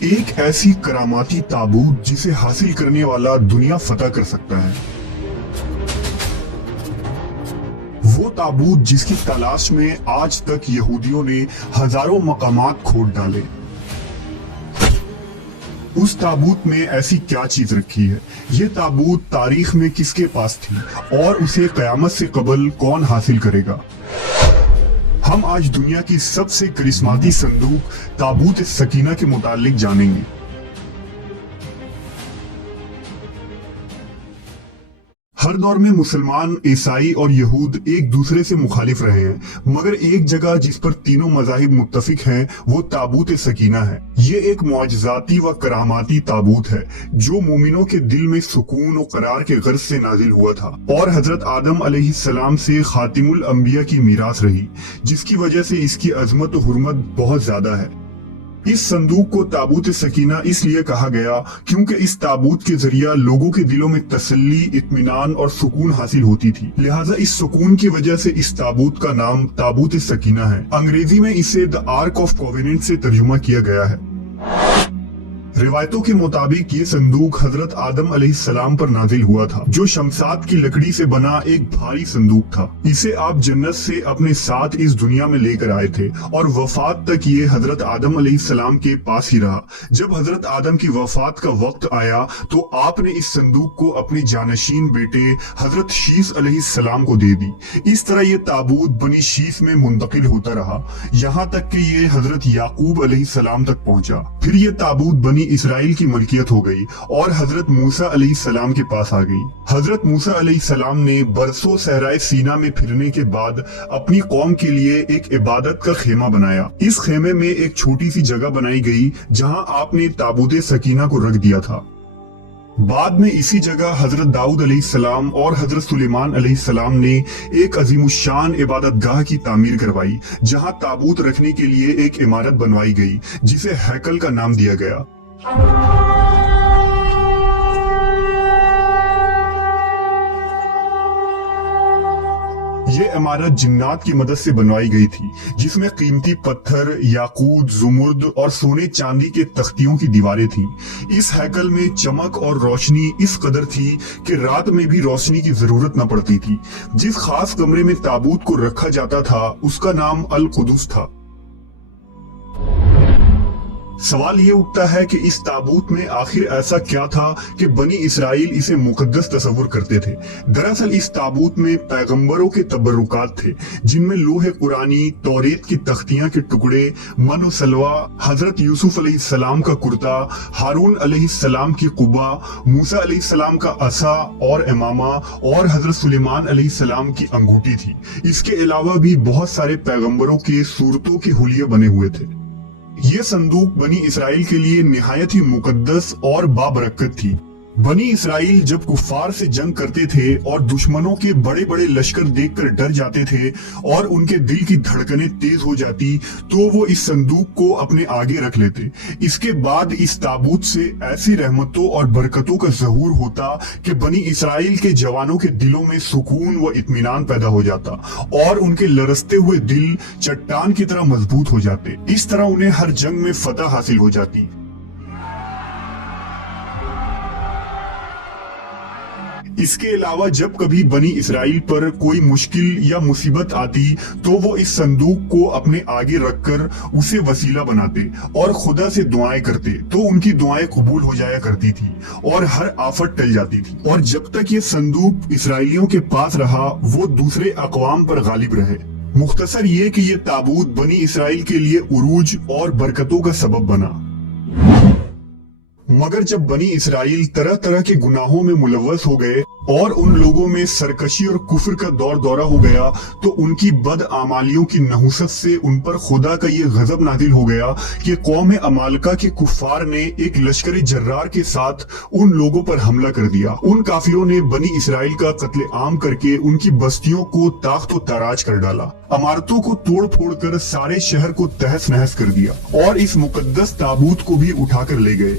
ایک ایسی کراماتی تابوت جسے حاصل کرنے والا دنیا فتح کر سکتا ہے، وہ تابوت جس کی تلاش میں آج تک یہودیوں نے ہزاروں مقامات کھود ڈالے۔ اس تابوت میں ایسی کیا چیز رکھی ہے؟ یہ تابوت تاریخ میں کس کے پاس تھی اور اسے قیامت سے قبل کون حاصل کرے گا؟ ہم آج دنیا کی سب سے کرسماتی صندوق تابوت سکینہ کے متعلق جانیں گے۔ ہر دور میں مسلمان، عیسائی اور یہود ایک دوسرے سے مخالف رہے ہیں، مگر ایک جگہ جس پر تینوں مذاہب متفق ہیں وہ تابوت سکینہ ہے۔ یہ ایک معجزاتی و کراماتی تابوت ہے جو مومنوں کے دل میں سکون و قرار کے غرض سے نازل ہوا تھا اور حضرت آدم علیہ السلام سے خاتم الانبیاء کی میراث رہی، جس کی وجہ سے اس کی عظمت و حرمت بہت زیادہ ہے۔ اس صندوق کو تابوت سکینہ اس لیے کہا گیا کیونکہ اس تابوت کے ذریعہ لوگوں کے دلوں میں تسلی، اطمینان اور سکون حاصل ہوتی تھی، لہٰذا اس سکون کی وجہ سے اس تابوت کا نام تابوت سکینہ ہے۔ انگریزی میں اسے دی آرک آف کووننٹ سے ترجمہ کیا گیا ہے۔ روایتوں کے مطابق یہ صندوق حضرت آدم علیہ السلام پر نازل ہوا تھا، جو شمشاد کی لکڑی سے بنا ایک بھاری صندوق تھا۔ اسے آپ جنت سے اپنے ساتھ اس دنیا میں لے کر آئے تھے اور وفات تک یہ حضرت آدم علیہ السلام کے پاس ہی رہا۔ جب حضرت آدم کی وفات کا وقت آیا تو آپ نے اس صندوق کو اپنے جانشین بیٹے حضرت شیث علیہ السلام کو دے دی۔ اس طرح یہ تابوت بنی شیث میں منتقل ہوتا رہا، یہاں تک کہ یہ حضرت یعقوب علیہ السلام تک پہنچا۔ پھر یہ تابوت بنی اسرائیل کی ملکیت ہو گئی اور حضرت موسیٰ علیہ السلام کے پاس آ گئی۔ حضرت موسیٰ علیہ السلام نے برسوں صحرائے سینا میں پھرنے کے بعد اپنی قوم کے لیے ایک عبادت کا خیمہ بنایا۔ اس خیمے میں ایک چھوٹی سی جگہ بنائی گئی جہاں آپ نے تابوت سکینہ کو رکھ دیا تھا۔ بعد میں اسی جگہ حضرت داؤد علیہ السلام اور حضرت سلیمان علیہ السلام نے ایک عظیم الشان عبادت گاہ کی تعمیر کروائی، جہاں تابوت رکھنے کے لیے ایک عمارت بنوائی گئی جسے ہیکل کا نام دیا گیا۔ یہ عمارت جنات کی مدد سے بنوائی گئی تھی، جس میں قیمتی پتھر، یاقوت، زمرد اور سونے چاندی کے تختیوں کی دیواریں تھیں۔ اس ہیکل میں چمک اور روشنی اس قدر تھی کہ رات میں بھی روشنی کی ضرورت نہ پڑتی تھی۔ جس خاص کمرے میں تابوت کو رکھا جاتا تھا اس کا نام القدس تھا۔ سوال یہ اٹھتا ہے کہ اس تابوت میں آخر ایسا کیا تھا کہ بنی اسرائیل اسے مقدس تصور کرتے تھے؟ دراصل اس تابوت میں پیغمبروں کے تبرکات تھے، جن میں لوح قرآنی، توریت کی تختیاں کے ٹکڑے، من و سلوہ، حضرت یوسف علیہ السلام کا کرتا، ہارون علیہ السلام کی قبہ، موسیٰ علیہ السلام کا عصا اور امامہ اور حضرت سلیمان علیہ السلام کی انگوٹھی تھی۔ اس کے علاوہ بھی بہت سارے پیغمبروں کے صورتوں کے حلیے بنے ہوئے تھے۔ یہ صندوق بنی اسرائیل کے لیے نہایت ہی مقدس اور بابرکت تھی۔ بنی اسرائیل جب کفار سے جنگ کرتے تھے اور دشمنوں کے بڑے بڑے لشکر دیکھ کر ڈر جاتے تھے اور ان کے دل کی دھڑکنیں تیز ہو جاتی تو وہ اس صندوق کو اپنے آگے رکھ لیتے۔ اس کے بعد اس تابوت سے ایسی رحمتوں اور برکتوں کا ظہور ہوتا کہ بنی اسرائیل کے جوانوں کے دلوں میں سکون و اطمینان پیدا ہو جاتا اور ان کے لرزتے ہوئے دل چٹان کی طرح مضبوط ہو جاتے۔ اس طرح انہیں ہر جنگ میں فتح حاصل ہو جاتی۔ اس کے علاوہ جب کبھی بنی اسرائیل پر کوئی مشکل یا مصیبت آتی تو وہ اس صندوق کو اپنے آگے رکھ کر اسے وسیلہ بناتے اور خدا سے دعائیں کرتے تو ان کی دعائیں قبول ہو جایا کرتی تھی اور ہر آفت ٹل جاتی تھی۔ اور جب تک یہ صندوق اسرائیلیوں کے پاس رہا وہ دوسرے اقوام پر غالب رہے۔ مختصر یہ کہ یہ تابوت بنی اسرائیل کے لیے عروج اور برکتوں کا سبب بنا۔ مگر جب بنی اسرائیل طرح طرح کے گناہوں میں ملوث ہو گئے اور ان لوگوں میں سرکشی اور کفر کا دور دورہ ہو گیا تو ان کی بد اعمالیوں کی نحوست سے ان پر خدا کا یہ غضب نازل ہو گیا کہ قوم عمالقہ کے کفار نے ایک لشکر جرار کے ساتھ ان لوگوں پر حملہ کر دیا۔ ان کافروں نے بنی اسرائیل کا قتل عام کر کے ان کی بستیوں کو تاخت و تاراج کر ڈالا، عمارتوں کو توڑ پھوڑ کر سارے شہر کو تہس نہس کر دیا اور اس مقدس تابوت کو بھی اٹھا کر لے گئے۔